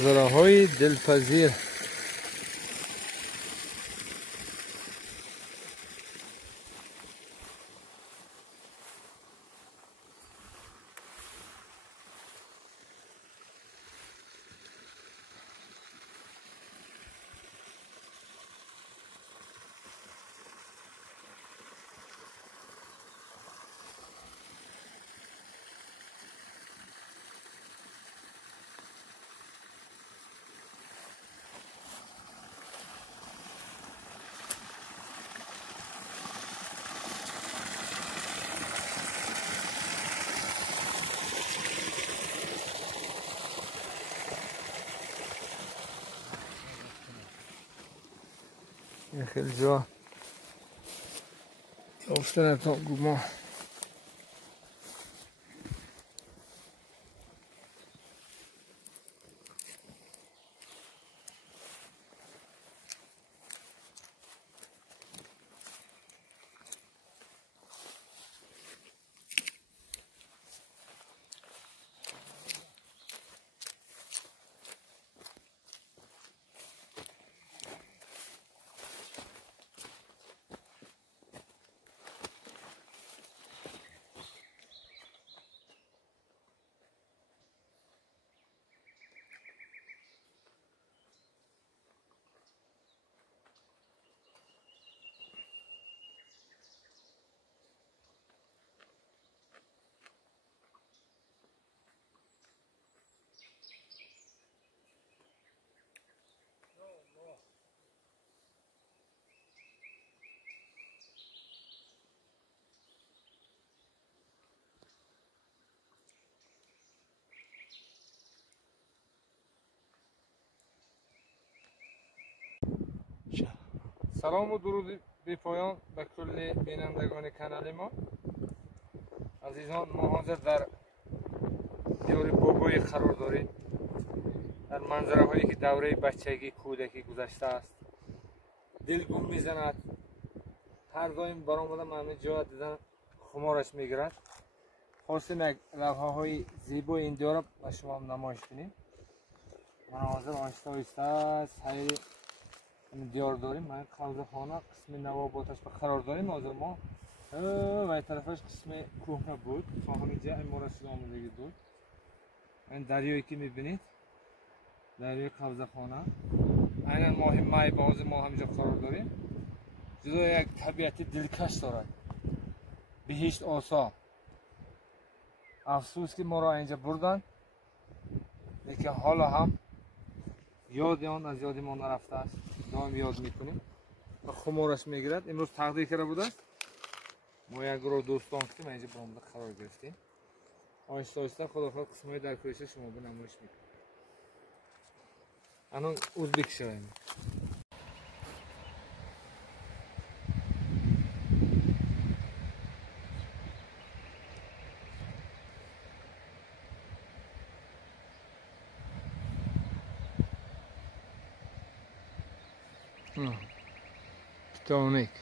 منظره‌های دلپذیر. این خیلی جا افتادن تا گوما. سلام و درود بی پایان به کل بینندگان کانال ما. عزیزان، ما حاضر در دیار بابای قرار داریم، در منظره هایی که دوره بچگی کودکی گذشته است. دل گم میزند، هر دایم برآمدم همه جا دیدن خمارش میگیرد. خواستیم یک لوحه های زیبای این دیار به شما هم نمایش کنیم. من حاضر آهسته آهسته سیر دیار داریم. من قوزه خانه قسم نواباتش به قرار داریم. حاضر ما و طرفش قسم کوهنه بود، تا همینجا امارت آمدگی بود. این دریایی که میبینید دریای قوزه خانه، عیناً ماه باز ما همینجا قرار داریم. جدا یک طبیعت دلکش دارد، بهشت آسا. افسوس که ما را اینجا بردن، لیکن حالا هم یاد آن از یاد ما نرفته است. دائم یاد میکنیم و خمارش میگیرد. امروز تقدیر کرده بود است، ما یک گروه دوستان که اینجا با هم قرار گرفتیم. آهسته آهسته خداخواه قسمای در کلیسا شما به نمایش میکنیم. الان ازبک شویم. Ptonik.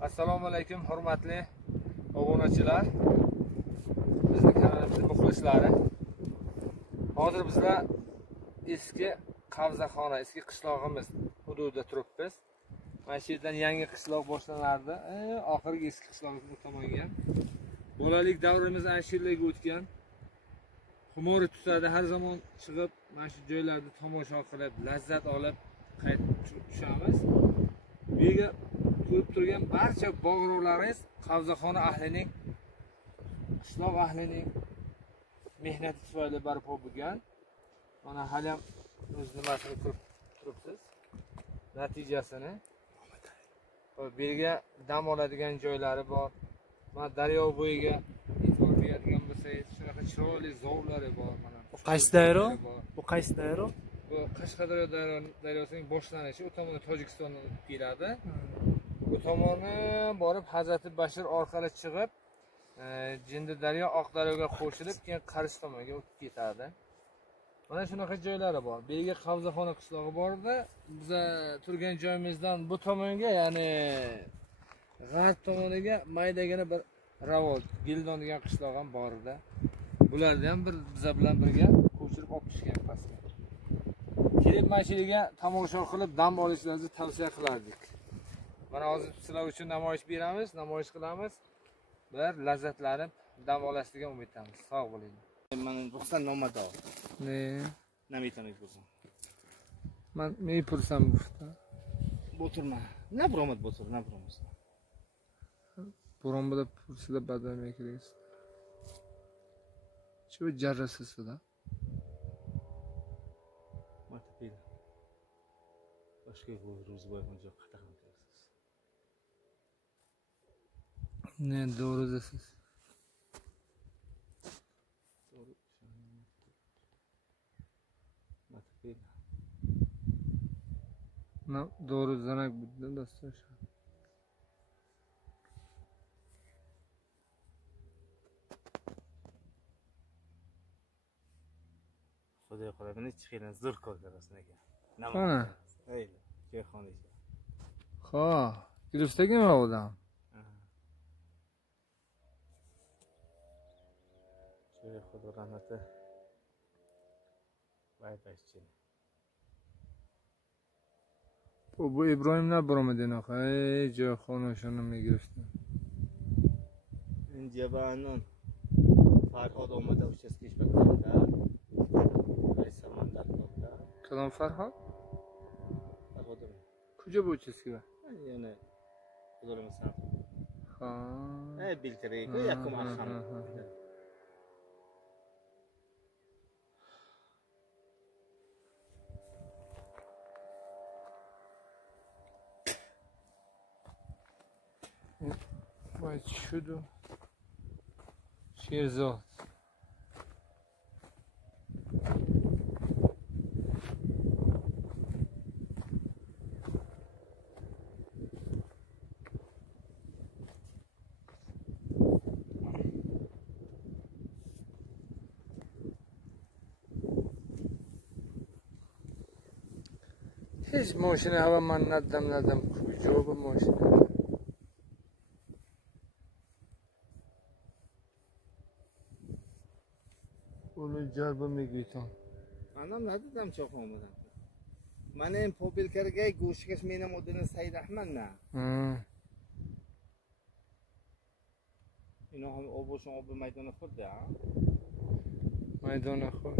Assalomu alaykum hurmatli obunachilar, bizning kanalimizning muxlislari. Hozir bizlar eski Qavzaxona, eski qishlog'imiz hududida turibmiz. Mana shu yerdan yangi qishloq boshlanardi. Oxirgi eski qishlog'imiz bu tomonga. Bolalik davrimiz ana shu yerga o'tgan. Xumori tusadi, har zamon chiqib mana shu joylarda tomosha qilib, lazzat olib qaytib tushamiz. Bu yerga ko'rib turgan barcha bog'rovlaringiz Qavzaxona ahlining, qishloq ahlining mehnati tufayli barpo bo'lgan. Mana hali ham o'z nimasini ko'rib turibsiz. Natijasini. Bu yerga dam oladigan joylari bor. Mana daryo bo'yiga e'tibor beradigan bo'lsangiz, shunaqa chiroyli zovlari bor mana. Bu qaysi daryo? Bu qaysi daryo? Bu Qashqadaryo daryosining boshlanishi u tomonda Tojikistondan o'tib keladi. Bu tomoni borib Hazrati Bashir orqali chiqib, Jindidaryo Oqdaryoga qo'shilib, keyin Qarish tomonga o'tib ketadi. Mana shunaqa joylari bor. Bu yerga Qabzaxona qishlog'i bor edi. Biz turgan joyimizdan bu tomonga, ya'ni g'arb tomoniga maydagina bir Ravot, Gildon degan qishloq ham bor edi. Bularni ham biza bilan birga ko'chirib olib tushgan pastga. Kelib mashinaga tomosha qilib dam olishlaringizni tavsiya qilardik. Mana hozir sizlar uchun namoyish beramiz, namoyish qilamiz. Bir lazzatlanib dam olasiga umid etamiz. Sog' bo'ling. Mana ruxsat nomada. Ne? Namitani bo'lsin. Men pursam bufta. Bo'turma. Na buromad bo'tur, na buromad. Buromda pursida badalmay kerak. Shu jarrasida. Matapil. Boshqa bu Ro'zboyevni joy qataq qilasiz. Ne, doğru desiz. Matapil. Na, doğru zanak budda dostlar. Xudoy xohlagan hech qiyinlar zo'r ko'rganasiz aka. Ana. Ayli, joyxonaga. Ha, Gülüstegin mi odan? Şöyle Xudo rahmati. Baytaşçı. Bu İbrahimler buramı dene. Hey, joyxona şunu mi girifti? Ince banun. Farhod olmadı uçası geçmek zorunda. Samandar nokta. Kalan Farhad? Farhod mu? Kuca bu uçeski var? Yani Xudo'nun sağ. Ha. Biltireyim. Yakın akşam. Vay şudu. Şirzot. Hiç moşine hava man nadam kujobu moşine. Ulu jarba megiton. Anam nadi dam çok olmadan. Manen pobil kergey go'shkash menam odini Said Ahmad na. Ino ham oboshun obi maydona xurdi ha. Maydona xur.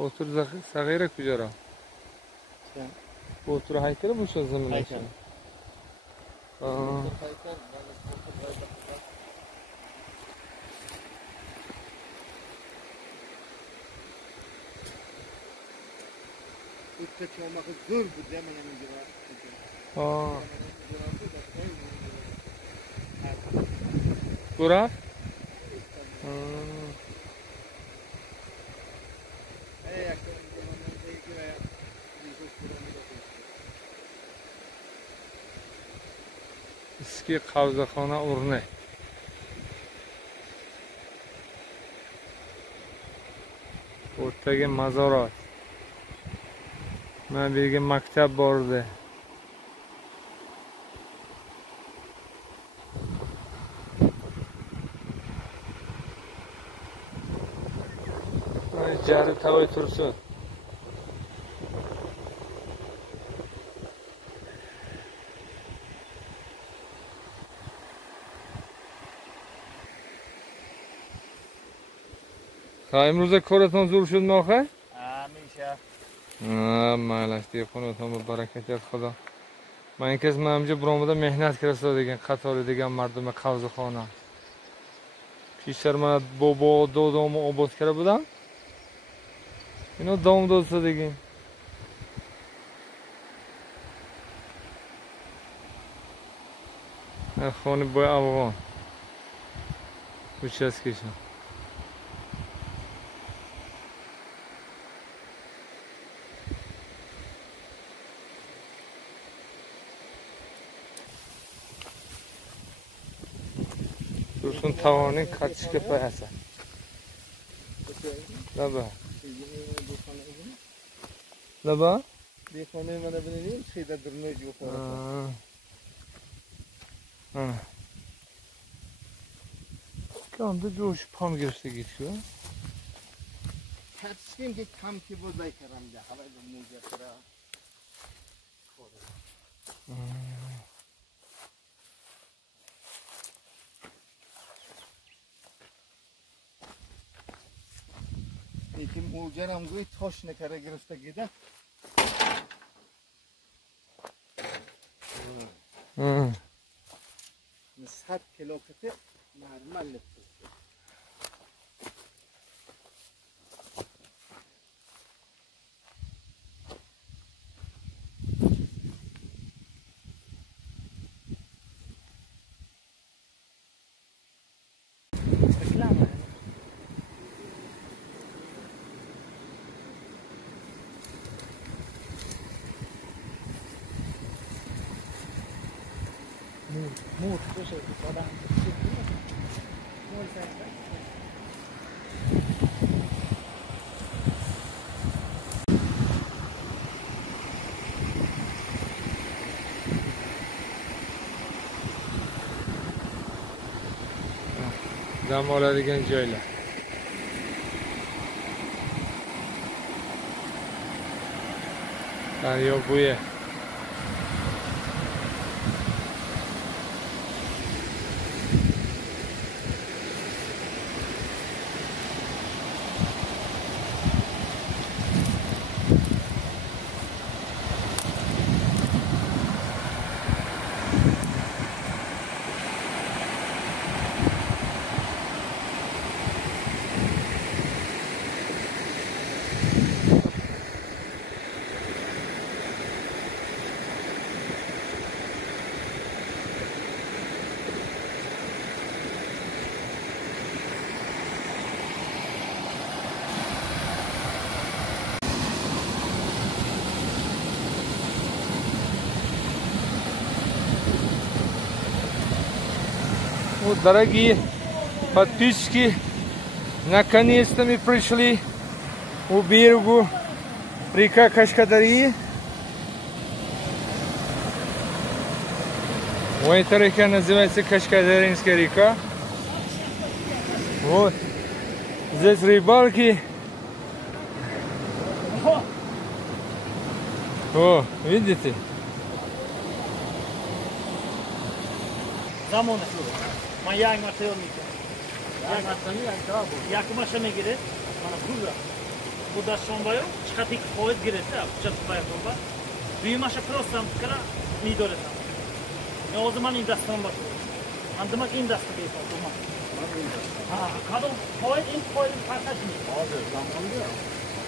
Otur Sag'ira kujara. Otur haykali bu şu zamin. Haykal. Bitta çoğmakı zor bu demene mi girer? Burak? Eski qavzaxona o'rni. O'rtaga mazorat. Mana bu yerga maktab bor edi. Mana jari tavoy tursin. امروز کارتان زور شد ناخه؟ همیشه. مالش دیگه خونتان با برکت خدا. من اینکه از من همجا برامده مهنت کرده دیگه قطار دیگه مردم قوز خانه. پیشتر من بابا دادم و آباد کرده بودم. اینا دام داد دیگه. خانه بای افغان. بچه از کشم. Dursun tavanın kaçış kefayası. Laba. Laba? Bir konuyu bana bileyim, şeyde durmuyor yukarı. Kanda coş pam göster geçiyor. Tersim ki tam ki bu zayıfıram da havayla mucize kıra. Ekim mucizeram goy taş ne kere girifte gider. Nishat kilokati normal lütfen. Mut, proszę, woda. Dam oladigan joylar. Daryo bo'yi. Дорогие подписчики, наконец-то мы пришли у берегу река Кашкадарьи. Эта река называется Кашкадаринская река. Вот здесь рыбалки. О, видите? Zamanı şurada. Manyak maçı olmayacak. Yak maçı girer. Bana burada. куда шонбаю, чхатик ходит гиресе, чхатик ходит. Büyümaşa prostam tıkara midor etam. Ne o zaman indastron bak. Andımak indastron yapalım. Ha, kadın koyun in koyun parçaç mı? Abi zamanında ya.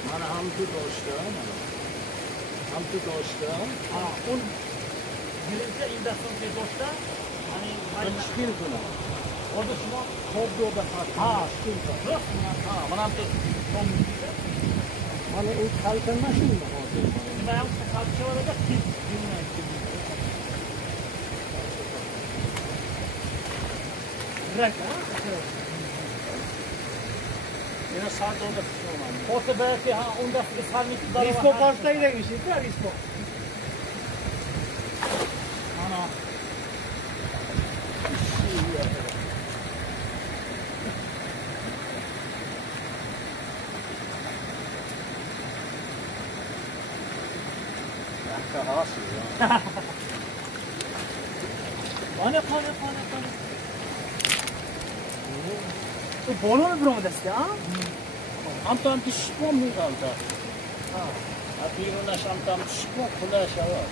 Bana hamtu doştu ama. Hamtu doştu. Ha, un birinci indastron bir doşta. Hani Çıkır buna. orada şunu Kovdu da farklı. ha, prostam ha, bana hamtu son Hani o kalkanma şimdi mi oldu? ben yaptım kalçı var da pis bilmem ki. Bırak ha. Yine saat orada tutulmalı. Orta belki ha onda bir sarmış dalı var. Rispo pastayla geçti ya Rispo. Ana. Pane. Bu bono mu bro deste ha? Am tam düşman mı kaldı? Ha. Abi ona şam tam düşman kula şava.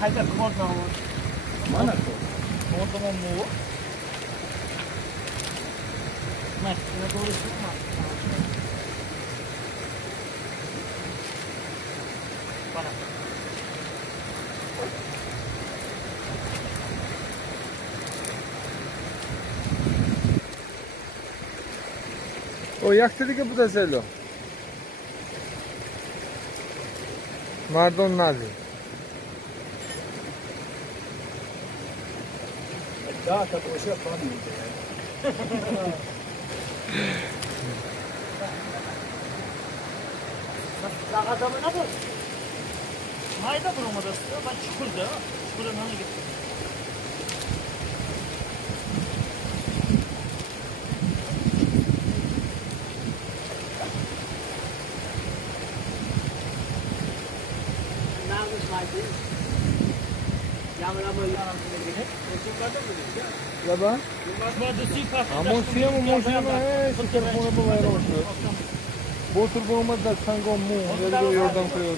Hayda korda var. Mana ko. Korda mu? Ne doğru söylüyor. Bana. O jak ty tego budazelo? Mardon nazi. Daha da boşa kalmıyor. Adamı ne bu? Mayda burama deste. Ben çukurda. Çukurda ne gittim? Zaba? Amunsiyamo super puno bu aerosu. Bu turbomu da sango mu. Nerede yordan kırıyor.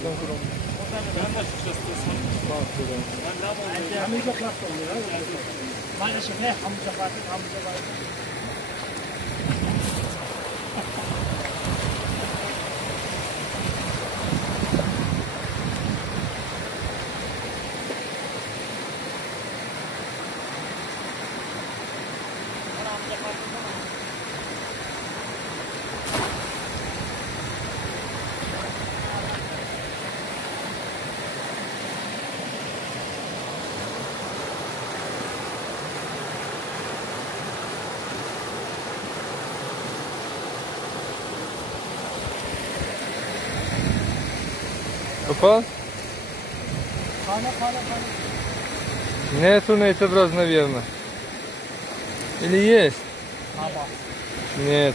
Maalesef ne? Hamza var. Опа? Хана. Нету на этот раз, наверное. Или есть? Aba. Нет.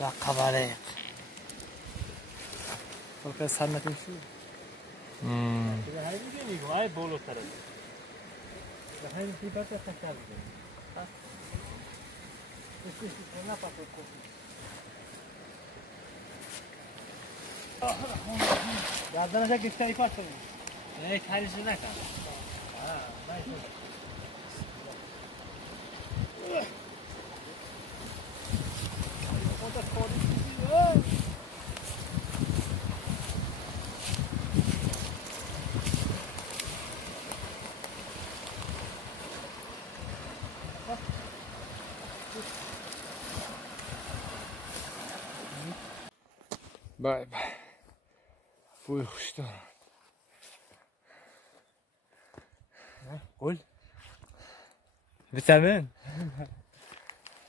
Ya kabare. Porque sanmat insi. Hayır değil mi? Ay bolo taraf. Hayır bir bakta takar. Ne yapalım? Yardım edecek bir şey yaparsın. Ne karışına kal. Ha, neyse. Bay bay. Bu kuşta. Gol. Vitamin.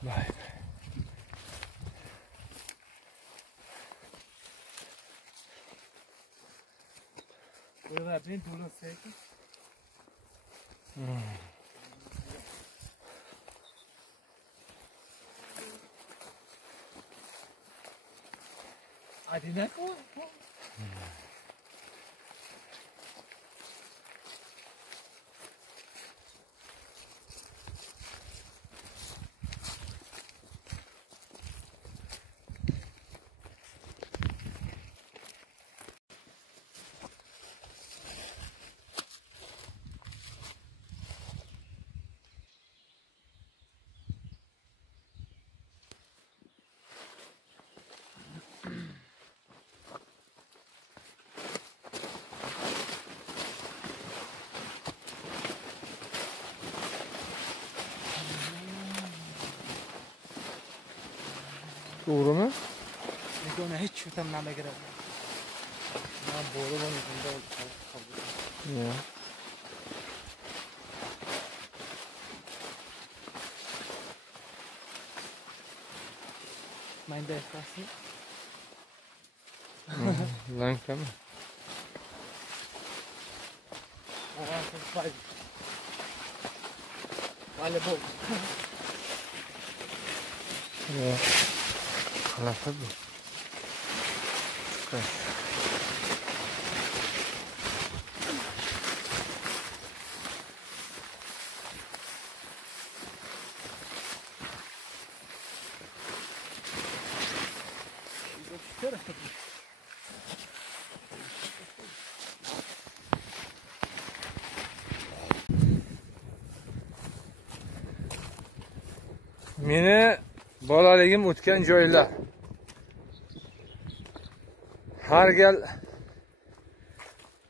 Bay bay. Burada ben dolu sevdim. Hadi ne? Doğru mu? Ona hiç tutamama gerek yok. Ben boru bunun içinde kaldım. Ya. Mein Bestes. Langsam. Alle Boot. Ya. Kalasa bu. Kaç. Meni bolaligim o'tgan joylar. Har gal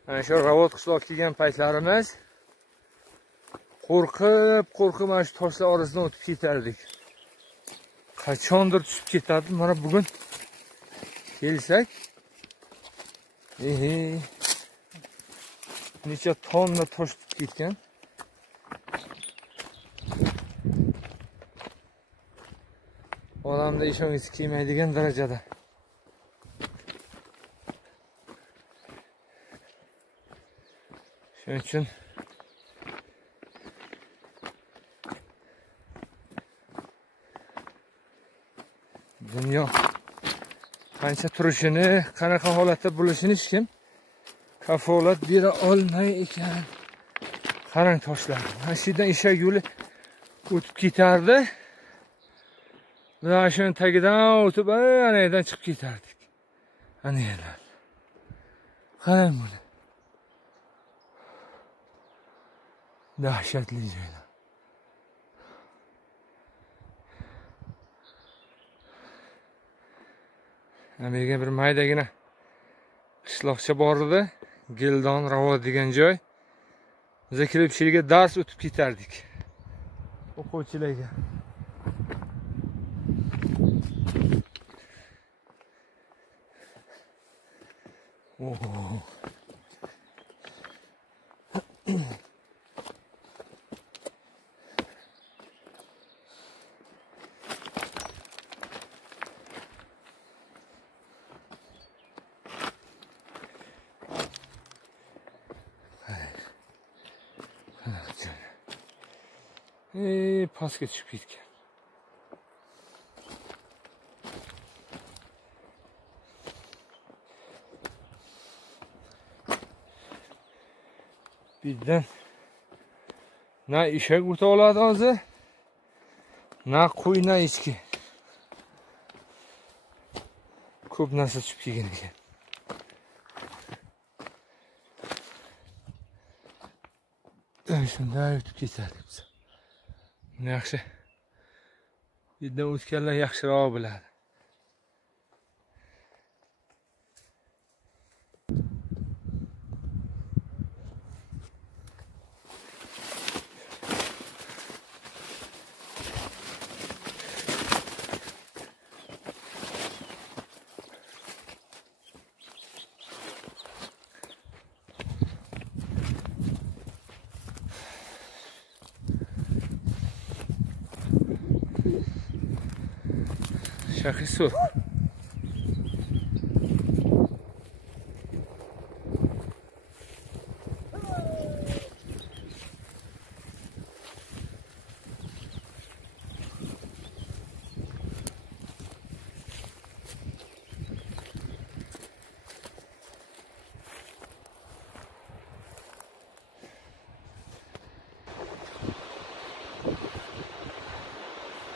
ana shu ravot qishloq kelgan paytlarimiz qo'rqib mana shu toshlar orasidan o'tib ketardik. Qachondir tushib ketadi. Mana bugun kelsak, necha tonna tosh tutib ketgan. Onamda ishongisi kelmaydigan darajada. Shuning uchun dunyo qancha turishini, qanaqa holatda bo'lishini hech kim kafolat bera olmay ekan. Qarang toshlar. Mana shu yerdan eshak yo'li o'tib ketardi. Mana shuni tagidan o'tib, ana yerdan chiqib ketardik. Ana yerlar. Qarang buni. Dahshatli joylar. Amerika bir maydagina qishloqcha bor edi. Gildon Ravot degan joy. Biz kirib shu yerga dars o'tib ketardik. O'quvchilarga. Oh. Pastga tushib ketgan. Birden na eshak o'ta oladi hozir, na qo'y, na echki. Ko'p narsa tushib kelgan ekan. Shunday o'tib ketardik biz. Yaxshi Yerdan o'tganlar yaxshiroq biladi. Şakısı.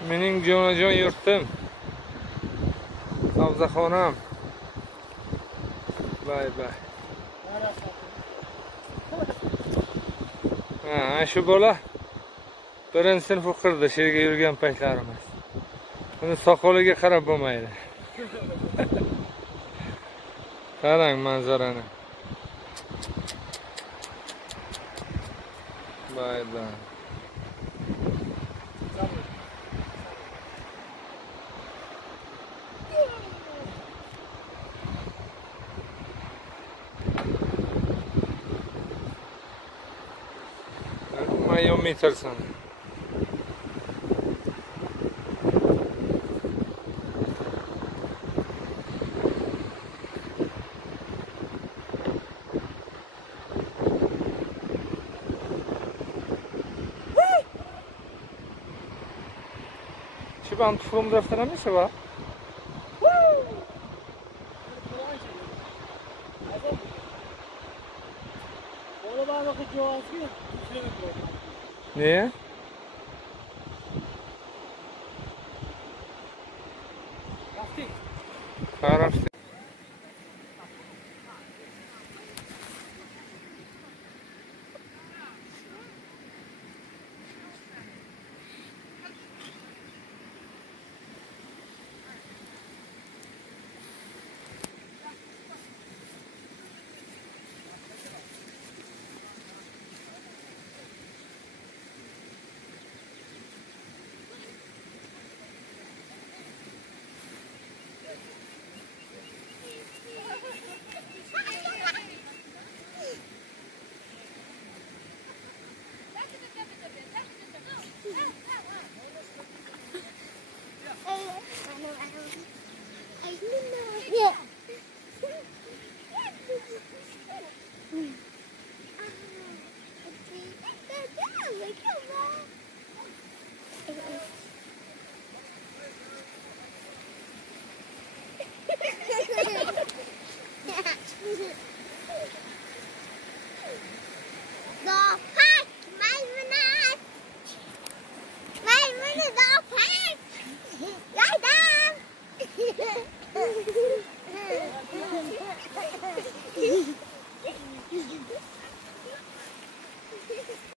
Mening jonajon yurtim. Savzaxonam. Bay bay. Ha, shu bola birinchi sinf o'qirdi, sherga yurgan paytlarimiz. Uni soqoliga qarab bo'lmaydi. Qarang manzarani. Bay bay. Mają metersen. Czy pan twoją drewnem jest chyba? Nie? Rafting. Lie down.